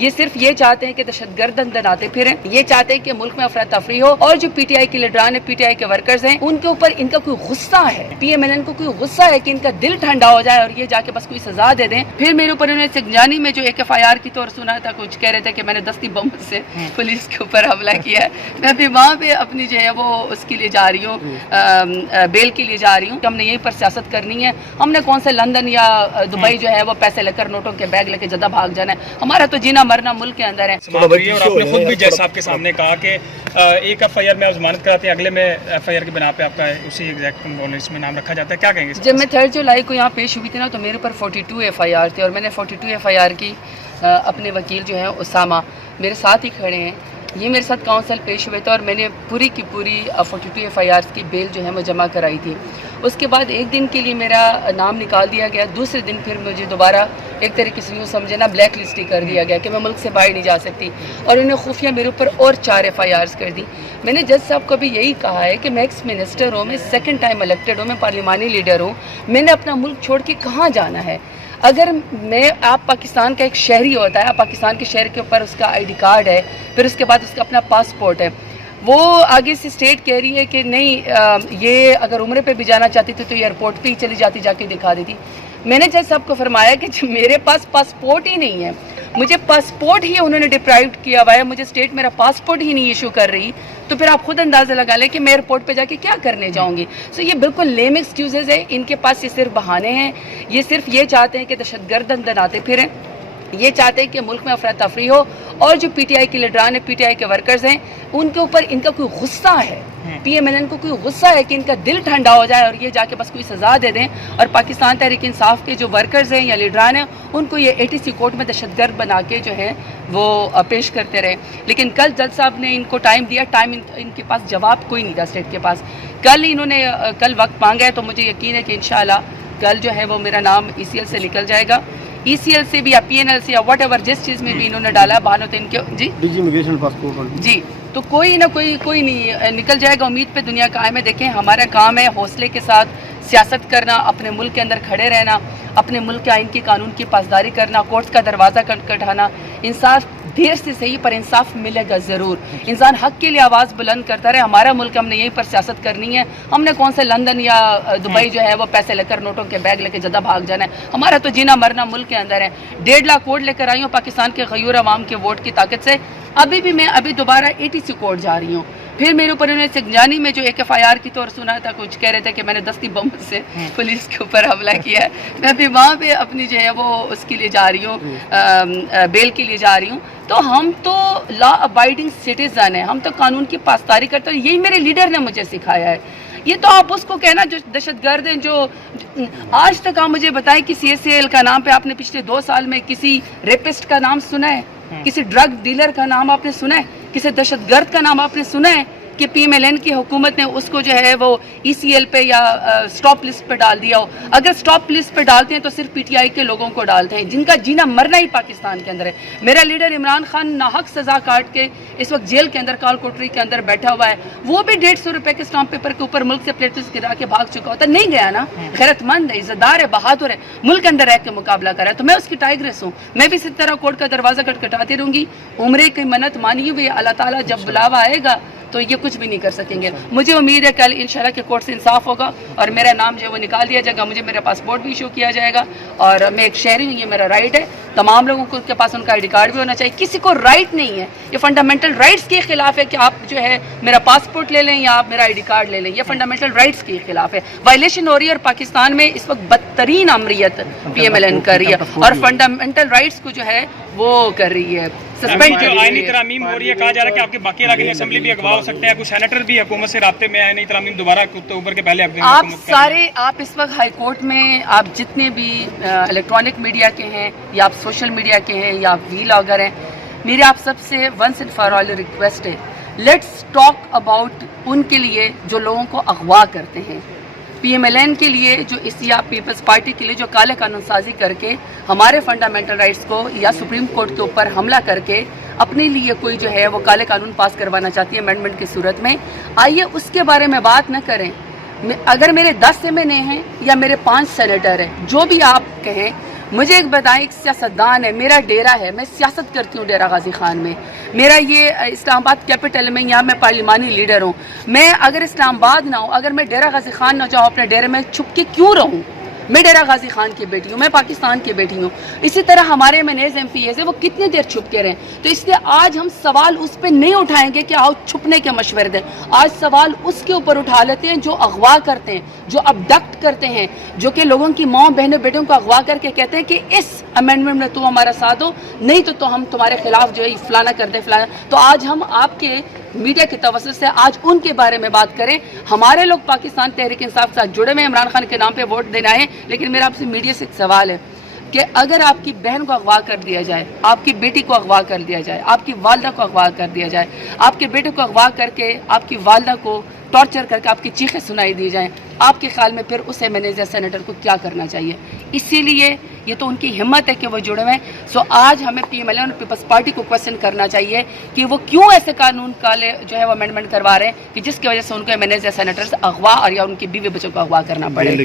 یہ صرف یہ چاہتے ہیں کہ دہشت گرد اندر آتے پھریں، یہ چاہتے ہیں کہ ملک میں افراتفری ہو، اور جو پی ٹی آئی کے لیڈران ہیں، پی ٹی آئی کے ورکرز ہیں، ان کے اوپر ان کا کوئی غصہ ہے، پی ایم ایل این کو کوئی غصہ ہے کہ ان کا دل ٹھنڈا ہو جائے اور یہ جا کے بس کوئی سزا دے دیں۔ پھر میرے اوپر انہوں نے سنجانی میں جو ایک ایف آئی آر کی طور سنا تھا، کچھ کہہ رہے تھے کہ میں نے دستی بم سے پولیس کے اوپر حملہ کیا ہے۔ میں بھی وہاں پہ اپنی جو ہے وہ اس کے لیے جا رہی ہوں، بیل کے لیے جا رہی ہوں۔ ہم نے یہیں پر سیاست کرنی ہے، ہم نے کون سے لندن یا دبئی جو ہے وہ پیسے لے کر نوٹوں کے بیگ لے کے جدہ بھاگ جانا ہے۔ ہمارا تو جینا مرنا ملک کے اندر ہے۔ اور آپ نے خود بھی جج صاحب کے سامنے کہا کہ ایک ایف آئی آر میں آپ ضمانت کراتے ہیں، اگلے میں ایف آئی آر کی بنا پہ آپ کا اسی ایگزیکٹ لسٹ میں نام رکھا جاتا ہے، کیا کہیں گے؟ جب میں 3 جولائی کو یہاں پیش ہوئی تھی نا، تو میرے اوپر 42 ایف آئی آر تھے، اور میں نے 42 ایف آئی آر کی اپنے وکیل جو ہیں اسامہ میرے ساتھ ہی کھڑے ہیں، یہ میرے ساتھ کاؤنسل پیش ہوئے تھے، اور میں نے پوری کی پوری 42 ایف آئی آرز کی بیل جو ہے وہ جمع کرائی تھی۔ اس کے بعد ایک دن کے لیے میرا نام نکال دیا گیا، دوسرے دن پھر مجھے دوبارہ ایک طریقے سے یوں سمجھے نا بلیک لسٹ ہی کر دیا گیا کہ میں ملک سے باہر نہیں جا سکتی، اور انہوں نے خفیہ میرے اوپر اور 4 ایف آئی آرز کر دی۔ میں نے جج صاحب کو بھی یہی کہا ہے کہ میں ایکس منسٹر ہوں، میں سیکنڈ ٹائم الیکٹڈ ہوں، میں پارلیمانی لیڈر ہوں، میں نے اپنا ملک چھوڑ کے کہاں جانا ہے؟ اگر آپ پاکستان کا ایک شہری ہوتا ہے، آپ پاکستان کے شہر کے اوپر اس کا آئی ڈی کارڈ ہے، پھر اس کے بعد اس کا اپنا پاسپورٹ ہے، وہ آگے سے اسٹیٹ کہہ رہی ہے کہ نہیں یہ اگر عمرے پہ بھی جانا چاہتی تھی تو یہ ایئرپورٹ پہ ہی چلی جاتی، جا کے دکھا دیتی۔ میں نے جج صاحب کو فرمایا کہ میرے پاس پاسپورٹ ہی نہیں ہے، مجھے پاسپورٹ ہی انہوں نے ڈپرائیوڈ کیا ہوا ہے، مجھے اسٹیٹ میرا پاسپورٹ ہی نہیں ایشو کر رہی، تو پھر آپ خود اندازہ لگا لیں کہ میں ایئرپورٹ پہ جا کے کیا کرنے جاؤں گی۔ سو یہ بالکل لیم ایکسکیوزز ہے، ان کے پاس یہ صرف بہانے ہیں، یہ صرف یہ چاہتے ہیں کہ دہشت گرد اندر آتے پھریں، یہ چاہتے ہیں کہ ملک میں افراتفری ہو، اور جو پی ٹی آئی کے لیڈران ہیں، پی ٹی آئی کے ورکرز ہیں، ان کے اوپر ان کا کوئی غصہ ہے، پی ایم ایل این کو کوئی غصہ ہے کہ ان کا دل ٹھنڈا ہو جائے اور یہ جا کے بس کوئی سزا دے دیں، اور پاکستان تحریک انصاف کے جو ورکرز ہیں یا لیڈران ہیں ان کو یہ ATC کورٹ میں دہشت گرد بنا کے جو ہے وہ پیش کرتے رہے۔ لیکن کل جج صاحب نے ان کو ٹائم دیا، ٹائم ان کے پاس جواب کوئی نہیں تھا اسٹیٹ کے پاس۔ کل انہوں نے وقت مانگا ہے، تو مجھے یقین ہے کہ انشاءاللہ کل جو ہے وہ میرا نام ECL سے نکل جائے گا، ECL سے بھی یا PNL سے یا واٹ ایور جس چیز میں بھی انہوں نے ڈالا بہانوں تو ان کے جی تو کوئی نہ کوئی نہیں نکل جائے گا۔ امید پہ دنیا قائم ہے۔ دیکھیں ہمارا کام ہے حوصلے کے ساتھ سیاست کرنا، اپنے ملک کے اندر کھڑے رہنا، اپنے ملک کے آئین کی قانون کی پاسداری کرنا، کورٹس کا دروازہ کھٹکھٹانا، انصاف دیر سے صحیح پر انصاف ملے گا ضرور۔ انسان حق کے لیے آواز بلند کرتا رہے، ہمارا ملک، ہم نے یہیں پر سیاست کرنی ہے، ہم نے کون سے لندن یا دبئی جو ہے وہ پیسے لے کر نوٹوں کے بیگ لے کے جدہ بھاگ جانا ہے۔ ہمارا تو جینا مرنا ملک کے اندر ہے۔ 1.5 لاکھ ووٹ لے کر آئی ہوں پاکستان کے غیور عوام کے ووٹ کی طاقت سے، ابھی دوبارہ ATC کورٹ جا رہی ہوں۔ پھر میرے اوپر انہوں نے سنجانی میں جو ایک ایف آئی آر کی طور سنا تھا، کچھ کہہ رہے تھے کہ میں نے دستی بم سے پولیس کے اوپر حملہ کیا ہے۔ میں بھی وہاں پہ اپنی جو ہے وہ اس کے لیے جا رہی ہوں، بیل کے لیے جا رہی ہوں۔ تو ہم تو لا ابائڈنگ سٹیزن ہیں، ہم تو قانون کی پاسداری کرتے ہیں، یہی میرے لیڈر نے مجھے سکھایا ہے۔ یہ تو آپ اس کو کہنا جو دہشت گرد ہیں، جو آج تک آپ مجھے بتائیں کہ CSAL کا نام پہ آپ نے پچھلے 2 سال میں کسی ریپسٹ کا نام سنا ہے؟ کسی ڈرگ ڈیلر کا نام آپ نے سنا ہے؟ کسی دہشت گرد کا نام آپ نے سنا ہے کہ PMLN کی حکومت نے اس کو جو ہے وہ ECL پہ یا سٹاپ لسٹ پہ ڈال دیا ہو؟ اگر سٹاپ لسٹ پہ ڈالتے ہیں تو صرف PTI کے لوگوں کو ڈالتے ہیں جن کا جینا مرنا ہی پاکستان کے اندر ہے۔ میرا لیڈر عمران خان ناحق سزا کاٹ کے اس وقت جیل کے اندر، کال کوٹری کے اندر بیٹھا ہوا ہے، وہ بھی 150 روپے کے اسٹامپ پیپر کے اوپر ملک سے پلیٹس گرا کے بھاگ چکا ہوتا، نہیں گیا نا، غیرت مند ہے، عزتدار ہے، بہادر ہے، ملک اندر رہ کے مقابلہ کر رہا ہے، تو میں اس کی ٹائگریس ہوں۔ میں بھی اسی طرح کورٹ کا دروازہ کھٹکھٹاتی رہوں گی۔ عمرے کی منت مانی ہوئی، اللہ تعالیٰ جب بلاوا آئے گا تو یہ کچھ بھی نہیں کر سکیں گے۔ مجھے امید ہے کل انشاءاللہ کہ کورٹ سے انصاف ہوگا اور میرا نام جو ہے وہ نکال دیا جائے گا، مجھے میرا پاسپورٹ بھی ایشو کیا جائے گا، اور میں ایک شہری ہوں، یہ میرا رائٹ ہے۔ تمام لوگوں کو کے پاس ان کا آئی ڈی کارڈ بھی ہونا چاہیے۔ کسی کو رائٹ نہیں ہے، یہ فنڈامنٹل رائٹس کے خلاف ہے کہ آپ جو ہے میرا پاسپورٹ لے لیں یا آپ میرا آئی ڈی کارڈ لے لیں، یہ فنڈامنٹل رائٹس کے خلاف ہے، وائلیشن ہو رہی ہے۔ اور پاکستان میں اس وقت بدترین امریت PMLN کر رہی ہے اور فنڈامنٹل رائٹس کو جو ہے وہ کر رہی ہے، سسپینڈ کر رہی ہے۔ آئینی ترامیم ہو رہی ہے، کہا جا رہا ہے کہ آپ کے باقی علاقے کی اسمبلی بھی اغوا ہو سکتے ہیں، کچھ سینیٹر بھی حکومت سے رابطے میں آئینی ترامیم دوبارہ اکتوبر کے پہلے آپ سارے، آپ اس وقت ہائی کورٹ میں، آپ جتنے بھی الیکٹرانک میڈیا کے ہیں یا آپ سوشل میڈیا کے ہیں یا آپ ویلاگر ہیں، میرے آپ سب سے once and for all request ہے، لیٹس ٹاک اباؤٹ ان کے لیے جو لوگوں کو اغوا کرتے ہیں، PMLN کے لیے جو سیاہ پیپلز پارٹی کے لیے جو کالے قانون سازی کر کے ہمارے فنڈامنٹل رائٹس کو یا سپریم کورٹ کے اوپر حملہ کر کے اپنے لیے کوئی جو ہے وہ کالے قانون پاس کروانا چاہتی ہے امینڈمنٹ کی صورت میں، آئیے اس کے بارے میں بات نہ کریں۔ اگر میرے 10 MNA ہیں یا میرے 5 سینیٹر ہیں، جو بھی آپ کہیں، مجھے ایک بتائیں، ایک سیاستدان ہے، میرا ڈیرا ہے، میں سیاست کرتی ہوں ڈیرہ غازی خان میں، میرا یہ اسلام آباد کیپٹل میں، یہاں میں پارلیمانی لیڈر ہوں. میں اگر اسلام آباد نہ ہوں، اگر میں ڈیرہ غازی خان نہ جاؤں، اپنے ڈیرے میں چھپ کے کیوں رہوں؟ میں ڈیرہ غازی خان کی بیٹی ہوں، میں پاکستان کی بیٹی ہوں. اسی طرح ہمارے MNAs MPs ہیں، وہ کتنی دیر چھپ کے رہیں. تو اس لیے آج ہم سوال اس پہ نہیں اٹھائیں گے کہ آؤ چھپنے کے مشورے دیں. آج سوال اس کے اوپر اٹھا لیتے ہیں جو اغوا کرتے ہیں، جو ابڈکٹ کرتے ہیں، جو کہ لوگوں کی ماں بہنوں بیٹوں کو اغوا کر کے کہتے ہیں کہ اس امینڈمنٹ میں تو ہمارا ساتھ دو، نہیں تو ہم تمہارے خلاف جو ہے فلانا کر دیں فلانا. تو آج ہم آپ کے میڈیا کے توسط سے آج ان کے بارے میں بات کریں. ہمارے لوگ پاکستان تحریک انصاف کے ساتھ جڑے ہوئے عمران خان کے نام پہ ووٹ دینا ہے، لیکن میرا آپ سے میڈیا سے ایک سوال ہے کہ اگر آپ کی بہن کو اغوا کر دیا جائے، آپ کی بیٹی کو اغوا کر دیا جائے، آپ کی والدہ کو اغوا کر دیا جائے، آپ کے بیٹے کو اغوا کر کے آپ کی والدہ کو ٹارچر کر کے آپ کی چیخیں سنائی دی جائیں، آپ کے خیال میں پھر اس MNAs یا سینیٹر کو کیا کرنا چاہیے؟ اسی لیے یہ تو ان کی ہمت ہے کہ وہ جڑے ہوئے ہیں. سو آج ہمیں PMLN اور پیپلز پارٹی کو کوشچن کرنا چاہیے کہ وہ کیوں ایسے قانون کالے جو ہے وہ امینڈمنٹ کروا رہے ہیں کہ جس کی وجہ سے ان کو MNAs یا سینیٹرز اغوا اور یا ان کی بیوی بچوں کو اغوا کرنا پڑے.